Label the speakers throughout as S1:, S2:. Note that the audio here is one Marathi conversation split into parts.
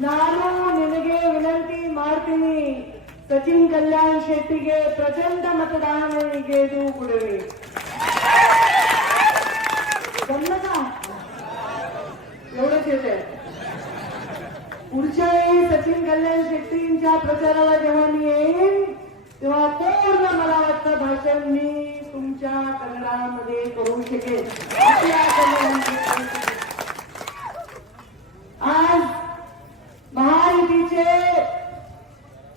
S1: ನಾನು ನಿನಗೆ ವಿನಂತಿ ಮಾಡ್ತೀನಿ ಸಚಿನ್ ಕಲ್ಯಾಣ್ ಶೆಟ್ಟಿಗೆ ಪ್ರಚಂಡ मतदान ಗೆದ್ದು ಕೊಡುವೆ जमलं का एवढंच येते पुढच्या वेळी सचिन कल्याण शेट्टींच्या प्रचाराला जेव्हा मी येईन तेव्हा पूर्ण मला वाटतं भाषण मी तुमच्या कन्नडामध्ये करू शकेन आपल्या कन्नडामध्ये करू शकेन. आज महायुतीचे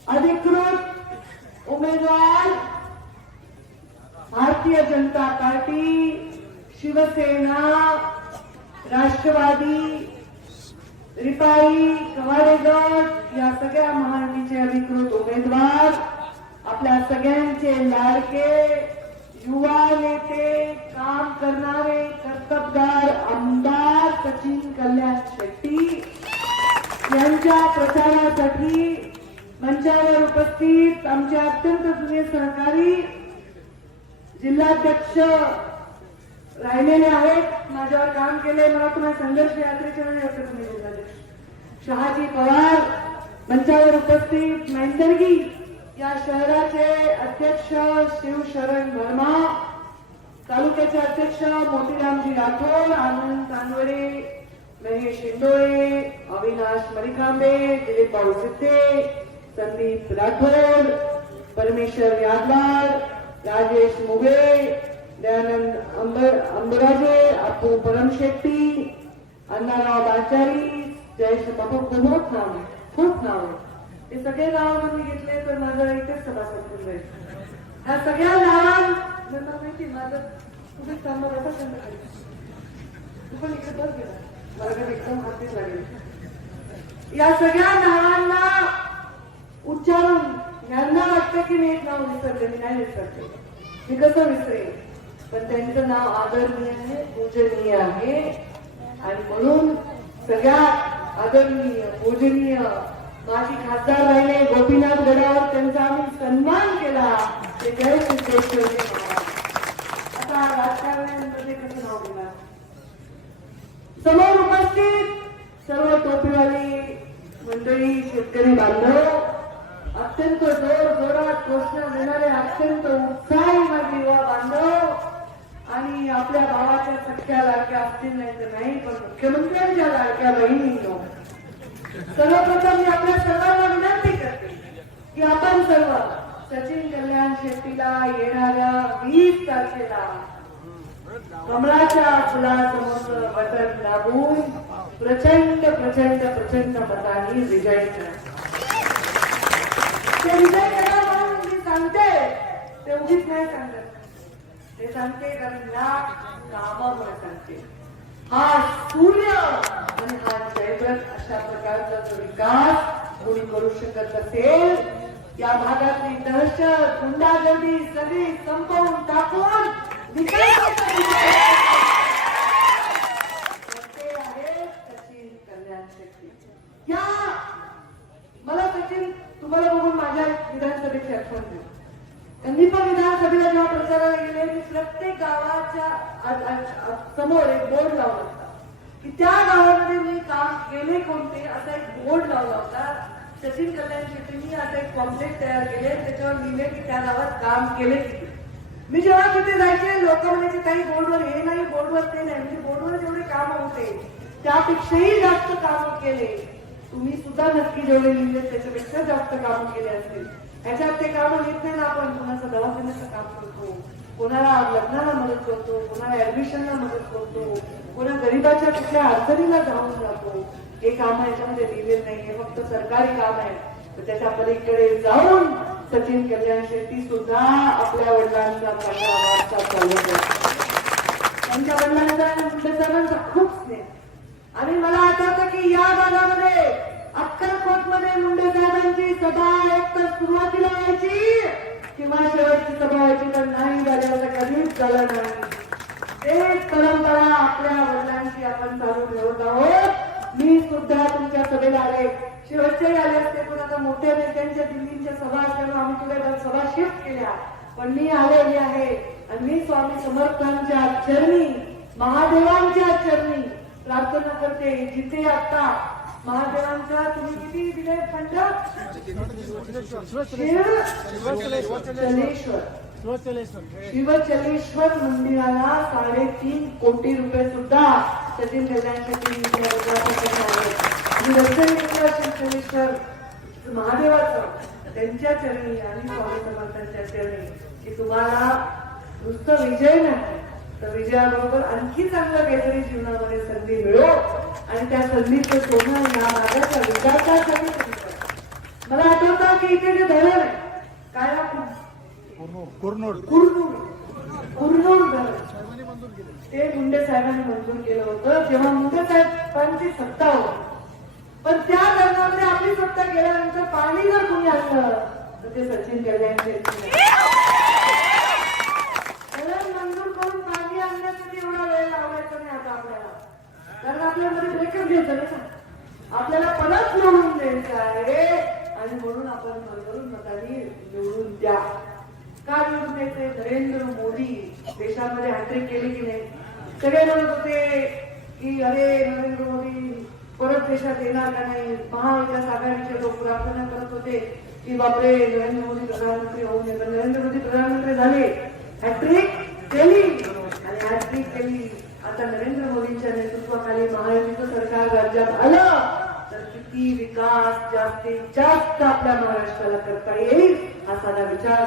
S1: अधिकृत उमेदवार भारतीय जनता पार्टी शिवसेना राष्ट्रवादी रिपाई कवाडे या सगळ्या महायुतीचे अधिकृत उमेदवार आपल्या सगळ्यांचे लाडके युवा नेते काम करणारे कर्तबदार आमदार सचिन कल्याण शेट्टी यांच्या प्रचारासाठी मंचावर उपस्थित आमचे अत्यंत जुने सहकारी जिल्हाध्यक्ष राहिलेले आहेत. माझ्यावर काम केले मला तुम्हाला संघर्ष यात्रेच्या वेळी तुम्ही शहाजी पवार मंचावर उपस्थित नैसर्गी या शहराचे अध्यक्ष शिवशरण वर्मा तालुक्याचे अध्यक्ष मोतीरामजी राठोड आनंद तानवरे महेश शिंदोळे अविनाश मणिकांबे दिलीप भाऊ सिद्धे संदीप राठोड परमेश्वर यादवार राजेश मुगे दयानंद अंबर अंबराजे परम शेट्टी अण्णाराव आचारी जयेश बाबू खूप नाव आहे खूप नाव आहे ते सगळे नाव मी घेतले तर माझं इथेच सभासद होऊन जाईल. ह्या सगळ्या नाव माहिती माझं तुम्ही थांबा तू पण इकडे बस गेला मला काही एकदम हातीच लागेल या सगळ्या नावांना उच्चारून यांना वाटतं की मी एक नाव विसरते मी नाही विसरते. मी कसं विसरेल पण त्यांचं नाव आदरणीय आहे पूजनीय आहे. आणि म्हणून सगळ्यात आदरणीय पूजनीय माझी खासदार राहिले गोपीनाथ गडावर त्यांचा आम्ही सन्मान केला. ते जय सिद्धेश्वर आता राजकारण्यांमध्ये कसं नाव घेणार? समोर उपस्थित सर्व टोपीवाली मंडळी शेतकरी बांधव अत्यंत जोर जोरात घोषणा देणारे अत्यंत उत्साही माझे युवा बांधव आणि आपल्या भावाच्या सख्या लाडक्या असतील नाही तर नाही पण मुख्यमंत्र्यांच्या लाडक्या बहिणी सर्वप्रथम मी आपल्या सर्वांना विनंती करते की आपण सर्व सचिन कल्याण शेट्टीला येणाऱ्या वीस तारखेला कमळाच्या फुलासमोर बटन दाबून प्रचंड प्रचंड प्रचंड मतांनी विजय ते विजय मी सांगते. ते उगीच नाही सांगत. ते सांगते कारण या कामामुळे सांगते. हा सूर्य आणि हा जयव्रत अशा प्रकारचा जो विकास कोणी करू शकत असेल या भागातली दहशत गुंडागर्दी सगळी संपवून टाकून मला सचिन तुम्हाला बघून माझ्या विधानसभेची आठवण झाली त्यांनी पण विधानसभेला जेव्हा प्रचाराला गेले मी प्रत्येक गावाच्या समोर एक बोर्ड लावला होता की त्या गावामध्ये मी काम केले कोणते असा एक बोर्ड लावला होता सचिन कल्याण शेट्टींनी आता एक कॉम्प्लेक्स तयार केले त्याच्यावर लिहिले की त्या गावात काम केले किती मी जेव्हा तिथे जायचे लोक म्हणायचे काही बोर्डवर हे नाही बोर्डवर ते नाही. म्हणजे बोर्डवर जेवढे काम होते त्यापेक्षाही जास्त काम केले. तुम्ही सुद्धा नक्की जेवढे लिहिले त्याच्यापेक्षा जास्त काम केले असतील. ह्याच्यात ते काम येत नाही ना आपण. कोणाचं दवाखान्याचं काम करतो कोणाला लग्नाला मदत करतो कोणाला ऍडमिशनला मदत करतो कोणा गरीबाच्या कुठल्या अडचणीला जाऊन जातो. हे काम याच्यामध्ये लिहिलेलं नाही हे फक्त सरकारी काम आहे. तर त्याच्या पलीकडे जाऊन सचिन कल्याण शेट्टी सुद्धा आपल्या वडिलांचा चांगला वारसा चालवत त्यांच्या वडिलांचा आणि मुंडे साहेबांचा खूप स्नेह. आणि मला आठवतं की या भागामध्ये अक्कलकोटमध्ये मुंडे साहेबांची सभा एकतर सुरुवातीला व्हायची किंवा शेवटची सभा व्हायची तर नाही झाल्याचं कधीच झालं नाही. ते परंपरा आपल्या वडिलांची आपण चालू ठेवत आहोत. मी सुद्धा तुमच्या सभेला आले. शेवटचे आले असते पण आता मोठ्या नेत्यांच्या दिल्लीच्या सभा असल्यामुळे आम्ही तुला सभा शिफ्ट केल्या. पण मी आलेली आहे. आणि मी स्वामी समर्थांच्या चरणी महादेवांच्या चरणी प्रार्थना करते. जिथे आता महादेवांचा तुम्ही किती दिले? फंड शिवचलेश्वर. शिवचलेश्वर मंदिराला साडेतीन कोटी रुपये सुद्धा सचिन कल्याणसाठी शिवचलेश्वर महादेवाचं त्यांच्या चरणी आणि स्वामी समर्थांच्या चरणी की तुम्हाला नुसतं विजय नाही तर विजयाबरोबर आणखी चांगलं काहीतरी जीवनामध्ये संधी मिळो आणि त्या संधीचं सोनं या भागाच्या विकासासाठी. मला आठवतं की इथे जे धरण आहे काय?
S2: कुरनोड
S1: कुरनूर कुरनूर धरण. ते मुंडे साहेबांनी मंजूर केलं होतं जेव्हा मुंडे साहेबांची सत्ता होती. पण त्या धरणामध्ये आपली गेल्यानंतर पाणी जर कुणी असलं तर ते सचिन कल्याणचे. मंजूर करून पाणी आणण्यासाठी एवढा वेळ लावायचा नाही आता आपल्याला. कारण आपल्यामध्ये ब्रेकअप घ्यायचं नाही आपल्याला परत निवडून द्यायचं आहे. आणि म्हणून आपण भरभरून मतांनी निवडून द्या. का निवडून द्यायचंय? नरेंद्र मोदी देशामध्ये हॅट्रिक केली की नाही? सगळे म्हणत होते की अरे नरेंद्र मोदी परत देशात येणार का नाही. महाविकास आघाडीचे लोक प्रार्थना करत होते की बापरे नरेंद्र मोदी प्रधानमंत्री होऊन येतात नरेंद्र मोदी प्रधानमंत्री झाले. हॅट्रिक केली. आणि हॅट्रिक केली. आता नरेंद्र मोदींच्या नेतृत्वाखाली महायुतीचं सरकार राज्यात आलं. तर किती विकास जास्तीत जास्त आपल्या महाराष्ट्राला करता येईल हा साधा विचार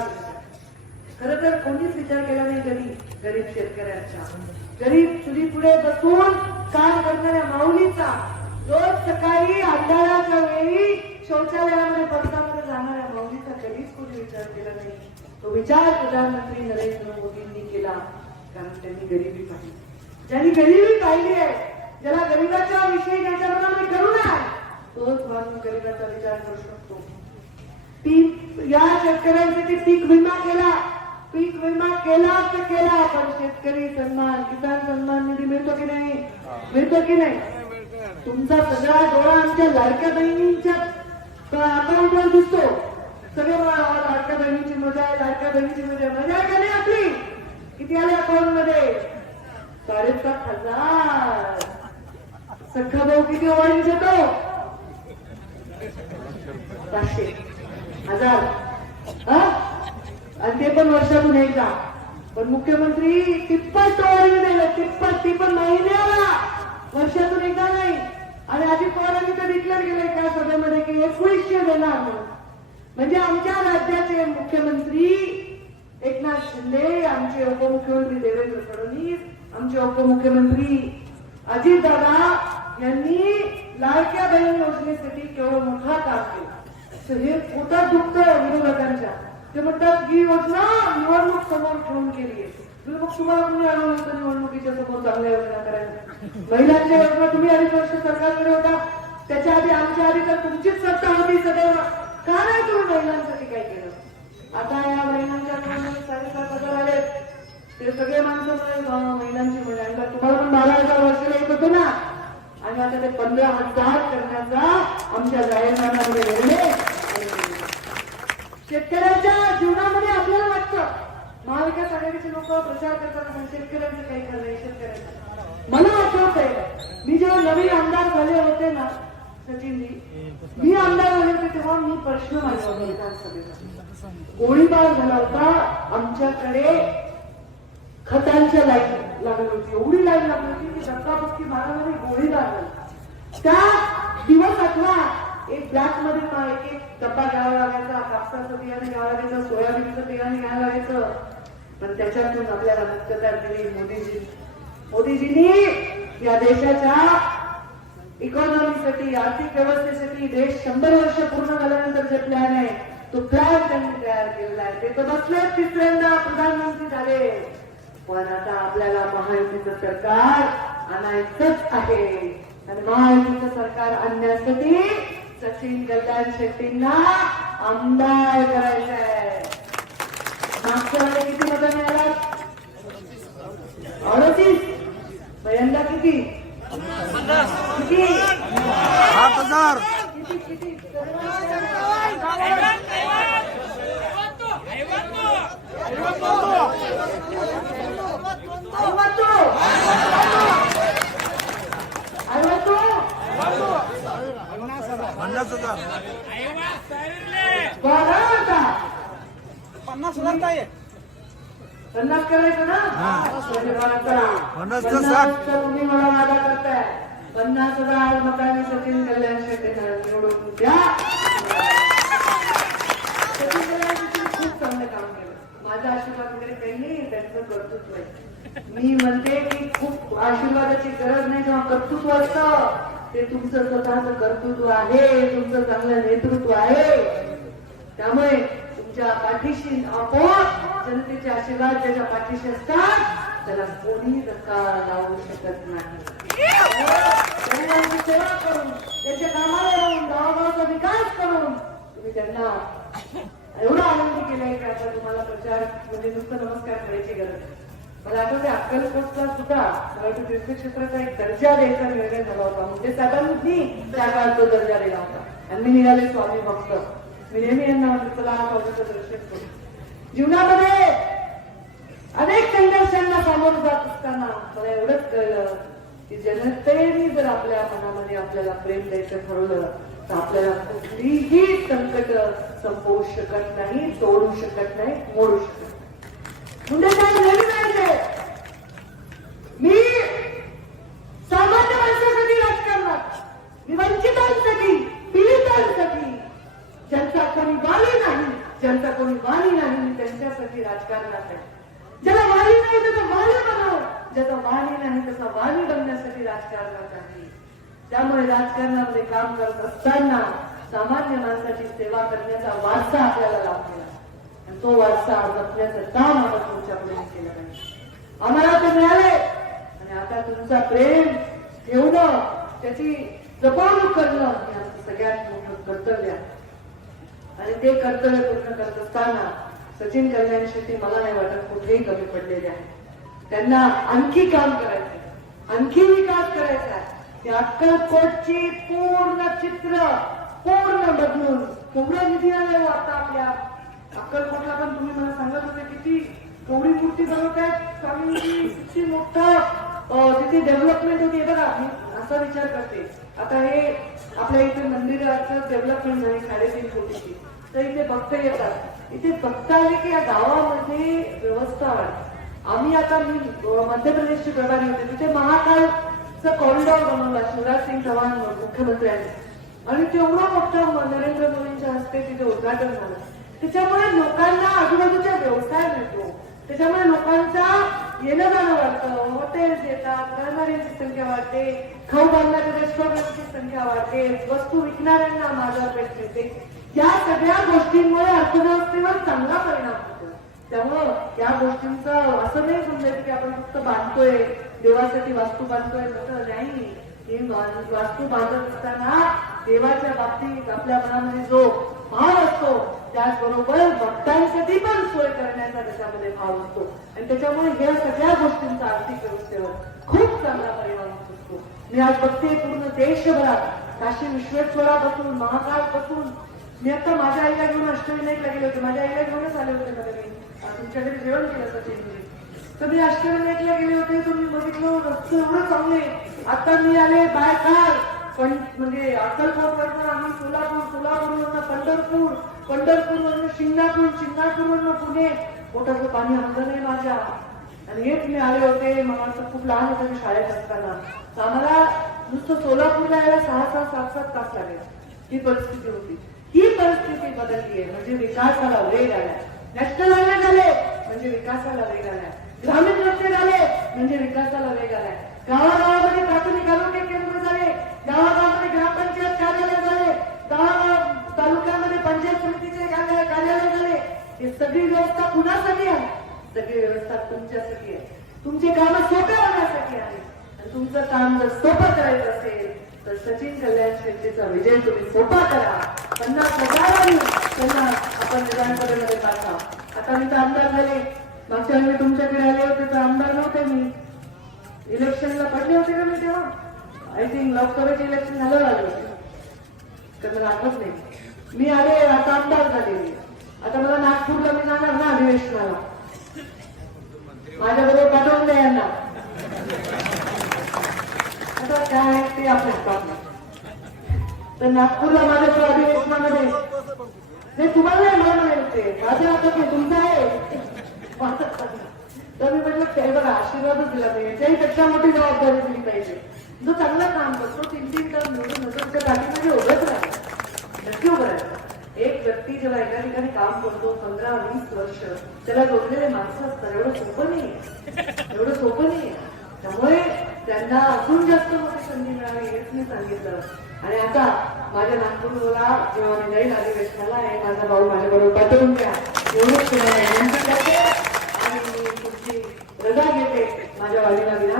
S1: खर तर कोणीच विचार केला नाही कधी? गरीब शेतकऱ्यांचा. गरीब चुली पुढे बसून काम करणाऱ्या माऊलीचा. रोज सकाळी अंधाराच्या वेळी शौचालयामध्ये पडसामध्ये जाणाऱ्या माऊलीचा कधीच कोणी विचार केला नाही. तो विचार प्रधानमंत्री नरेंद्र मोदींनी केला. कारण त्यांनी गरिबी पाहिली. ज्यांनी गरिबी पाहिली आहे ज्याला गरिबाच्या विषयी त्याच्या मनामध्ये करुणा आहे तोच माणूस गरिबाचा विचार करू शकतो. पीक या शेतकऱ्यांसाठी पीक विमा केला. पीक विमा केला तर केला पण शेतकरी सन्मान किसान सन्मान निधी मिळतो की नाही? मिळतो की नाही? तुमचा सगळा डोळा आमच्या लाडक्या बहिणींच्या अकाउंटवर दिसतो. सगळे लाडक्या बहिणीची मजा आहे लाडक्या बहिणीची मजा आहे. मजा आहे का नाही आपली? किती आले अकाउंटमध्ये साडेसात हजार. सख्खा भाऊ किती ओवाळी देतो पाचशे हजार. हा? आणि ते पण वर्षातून एकदा. पण मुख्यमंत्री तिप्पट टोळी दिलं तिप्पट ती पण महिन्याला वर्षातून एकदा नाही. आणि अजित पवारांनी तर डिक्लेअर केलंय त्या सभेमध्ये की एकवीसशे देणार म्हणजे आमच्या राज्याचे मुख्यमंत्री एकनाथ शिंदे आमचे उपमुख्यमंत्री देवेंद्र फडणवीस आमचे उपमुख्यमंत्री अजितदादा यांनी लाडक्या बहीण योजनेसाठी केवळ मोठा काम केला. हे पोटात दुखत विरोधकांच्या. ते म्हणतात ही योजना निवडणूक समोर ठेवून केली आहे. मग तुम्हाला कोणी होतं निवडणुकीच्या समोर चांगल्या योजना करायला. महिलांच्या योजना तुम्ही अडीच वर्ष सरकारकडे होता. त्याच्या आधी आमच्या आधी तर तुमचीच सत्ता होती सदैव. का नाही तुम्ही महिलांसाठी काय केलं? आता या महिलांच्या साडेसात हजार आले. ते सगळे माणसं महिलांची म्हणजे तुम्हाला पण बारा हजार वर्षाला येत होतो ना. आणि आता ते पंधरा हजार करण्याचा आमच्या जाहीरनाम्यामध्ये निर्णय. शेतकऱ्याच्या जीवनामध्ये आपल्याला वाटतं. महाविकास आघाडीचे लोक प्रचार करताना शेतकऱ्यांचं काही खरं शेतकऱ्यांचं मला आठवत आहे मी जेव्हा नवीन आमदार झाले होते ना सचिनजी मी आमदार झाले होते तेव्हा मी प्रश्न मांडला होता विधानसभेचा. गोळीबार झाला होता आमच्याकडे खतांच्या लाईन लागली होती एवढी लाईन लागली होती की धक्काबुक्की मारामध्ये गोळीबार झाला. त्या दिवस आठवा एक ब्लॅकमध्ये एक एक डब्बा घ्यावा लागायचा कापसाचं बियाणे घ्यावं लागायचं सोयाबीनचं बियाणे घ्यावं लागायचं. पण त्याच्यातून आपल्याला मुक्तता दिली मोदीजी मोदीजींनी या देशाच्या इकॉनॉमीसाठी आर्थिक व्यवस्थेसाठी देश शंभर वर्ष पूर्ण झाल्यानंतर जे प्लॅन आहे. तो प्लॅन त्यांनी तयार केलेला आहे. ते तर बसले तिसऱ्यांदा प्रधानमंत्री झाले. पण आता आपल्याला महायुतीचं सरकार आणायचंच आहे. आणि महायुतीचं सरकार आणण्यासाठी सचिन कल्याण शेट्टींना आमदार करायचं आहे नागपूरने किती मत मिळाला अडतीस. पहिल्यांदा किती? किती?
S2: सात हजार.
S3: पन्नास हजार. आहे?
S1: पन्नास करायचं ना? मला करा.
S2: पन्नासचं
S1: पन्नासचं तुम्ही मला वादा करताय. पन्नास हजार मतांनी सचिन कल्याण शेट्टींना निवडून द्या. सचिन कल्याण शेट्टी खूप चांगलं काम केलं. माझा आशीर्वाद वगैरे काही नाही त्यांचं कर्तृत्व आहे. मी म्हणते की खूप आशीर्वादाची गरज नाही जेव्हा कर्तृत्व असतं. ते तुमचं स्वतःचं कर्तृत्व आहे तुमचं चांगलं नेतृत्व आहे. त्यामुळे तुमच्या पाठीशी आपोआप जनतेचे आशीर्वाद ज्याच्या पाठीशी असतात त्याला कोणी धक्का लावू शकत नाही. सेवा करून त्याच्या कामाला येऊन गावागावचा विकास करून तुम्ही त्यांना एवढा आनंद केलाय की? आता तुम्हाला प्रचार म्हणजे नुसतं नमस्कार करायची गरज नाही. मला आठवते अक्कलकोटचा सुद्धा मला वाटतं तीर्थक्षेत्राचा एक दर्जा द्यायचा निर्णय झाला होता. म्हणजे साधारण त्या काळात तो दर्जा दिला होता. आणि निघाले स्वामी भक्त. मी नेहमी यांना म्हटलं चला हा पावसाचं दर्शन करू जीवनामध्ये अनेक संघर्षांना सामोरं जात असताना मला एवढंच कळलं की जनतेने जर आपल्या मनामध्ये आपल्याला प्रेम द्यायचं ठरवलं तर आपल्याला कुठलीही संकट संपवू शकत नाही तोडू शकत नाही मोडू शकत नाही. म्हणजे काय नवीन आहे मी सामान्य माणसासाठी राजकारणात मी वंचितांसाठी पीडितांसाठी ज्यांचा कोणी वाली नाही ज्यांचा कोणी वाली नाही मी त्यांच्यासाठी राजकारणात आहे ज्याला वाली नाही त्याचा वाली बनव ज्याचा आणि नाही त्याचा वाणी बनण्यासाठी राजकारणात आहे त्यामुळे राजकारणामध्ये काम करत असताना सामान्य माणसाची सेवा करण्याचा वारसा आपल्याला लाभलेला आणि तो वारसा जपण्याचं काम आपण तुमच्याकडे केलं नाही आम्हाला ते मिळाले आणि आता तुमचा प्रेम ठेवणं त्याची जपवणूक करणं हे आमचं सगळ्यात मोठं कर्तव्य आहे. आणि ते कर्तव्य पूर्ण करत असताना सचिन कल्याण शेट्टी मला नाही वाटत कुठेही कमी पडलेले आहे त्यांना आणखी काम करायचंय. आणखी विकास करायचा आहे अक्कलकोटचे पूर्ण चित्र पूर्ण बदलून केवढा निधी आलाय हो आता आपल्या अक्कलकोटला पण तुम्ही मला सांगत होते किती केवढी मूर्ती बनवत आहेत. स्वामींची किती मोठा तिथे डेव्हलपमेंट होती. बघा मी असा विचार करते. आता हे आपल्या इथे मंदिराचं डेव्हलपमेंट झाली साडेतीन कोटीची तर इथे भक्त येतात. इथे भक्त आले की या गावामध्ये व्यवस्था वाढते. आम्ही आता मी मध्य प्रदेशची प्रभारी होते. तिथे महाकालचं कॉरिडॉर बनवला शिवराज सिंग चव्हाण मुख्यमंत्र्यांनी आणि तेवढं मोठं नरेंद्र मोदींच्या हस्ते तिथे उद्घाटन झालं. त्याच्यामुळे लोकांना आजूबाजूचा व्यवसाय मिळतो. त्याच्यामुळे लोकांचा येणं जाणं वाढतं. हॉटेल्स येतात कर्मचाऱ्यांची संख्या वाढते. खाऊ बांधणाऱ्या रेस्टॉरंटची संख्या वाढते. वस्तू विकणाऱ्यांना बाजारपेठ मिळते. या सगळ्या गोष्टींमुळे अर्थव्यवस्थेवर चांगला परिणाम होतो. त्यामुळं या गोष्टींचं असं नाही समजायचं की आपण फक्त बांधतोय देवासाठी वास्तू बांधतोय तसं नाही. हे वास्तू बांधत असताना देवाच्या बाबतीत आपल्या मनामध्ये जो भाव असतो त्याचबरोबर भक्तांसाठी पण सोय करण्याचा त्याच्यामध्ये भाव असतो. आणि त्याच्यामुळे ह्या सगळ्या गोष्टींचा आर्थिक व्यवस्थेवर खूप चांगला परिणाम होत असतो. मी आज बघते पूर्ण देशभरात काशी विश्वेश्वरापासून महाकाळपासून मी आता माझ्या आईला घेऊन अष्टविनायकला गेले होते? माझ्या आईला घेऊनच आले होते मला मी तुमच्याकडे जेवण केलं सचिन तर मी अष्टविनायकला गेले होते तर मी बघितलं रस्ते एवढं चांगले आता मी आले बाय कार पण म्हणजे अक्कलकोट आम्ही सोलापूर सोलापूरवरनं पंढरपूर पंढरपूरवरनं शिंगणापूर शिंगणापूरवरनं पुणे. पोटाचं पाणी आणलं नाही माझ्या. आणि हेच मी आले होते. मला असं खूप लहान होते मी शाळेत असताना. तर आम्हाला नुसतं सोलापूरला यायला सहा सहा सात सात तास लागले. ही परिस्थिती होती. ही परिस्थिती बदलली आहे. म्हणजे विकासाला वेग आलाय नॅशनल हायवे झाले म्हणजे विकासाला वेग आलाय. ग्रामीण रस्ते झाले म्हणजे विकासाला वेग आलाय. गावागावामध्ये प्राथमिक आरोग्य केंद्र झाले गावागावामध्ये ग्रामपंचायत कार्यालय झाले गावागाव तालुक्यामध्ये पंचायत समितीचे कार्यालय झाले. हे सगळी व्यवस्था कुणासाठी आहे? सगळी व्यवस्था तुमच्यासाठी आहे. तुमचे काम सोपे होण्यासाठी आहे. आणि तुमचं काम जर सोपं करायचं असेल तर सचिन कल्याण शेट्टीचा विजय तुम्ही सोपा करा पन्नास हजारांनी त्यांना आपण विधानसभेमध्ये पाठवा आता मी तर आमदार झाले मागच्या वेळी मी तुमच्याकडे आले होते तर आमदार नव्हते मी इलेक्शनला पडले होते का मी तेव्हा आय थिंक लोकसभेचे इलेक्शन झालं लागलं तर मला आठवत नाही. मी आले आता आमदार झालेली आता मला नागपूरला मी जाणार ना अधिवेशनाला. माझ्याबरोबर पाठवून द्या यांना. आता काय ते आपल्या हातात तर नागपूरला माझ्या अधिवेशनामध्ये नाही तुम्हाला मला म्हणायचे माझ्या आता नाही तुमचं आहे. तर मी म्हटलं ते बघा आशीर्वादच दिला पाहिजे. याच्याही पेक्षा मोठी जबाबदारी दिली पाहिजे. जो चांगला काम करतो तीन तीन तास निवडून नसतो त्याच्या उभंच राहतो. नक्की उभं राहतो. एक व्यक्ती जेव्हा एका ठिकाणी काम करतो पंधरा वीस वर्ष त्याला जोडलेले माणसं असतात. एवढं सोपं नाही एवढं सोपं नाही त्यामुळे त्यांना अजून जास्त मोठी संधी मिळावी हेच मी सांगितलं. आणि आता माझ्या नागपूर मुला जेव्हा मी लागली अधिवेशनाला आहे माझा भाऊ माझ्याबरोबर पाठवून द्या. एवढंच तुम्हाला विनंती करते. आणि मी तुमची रजा घेते. माझ्या वाडीला विना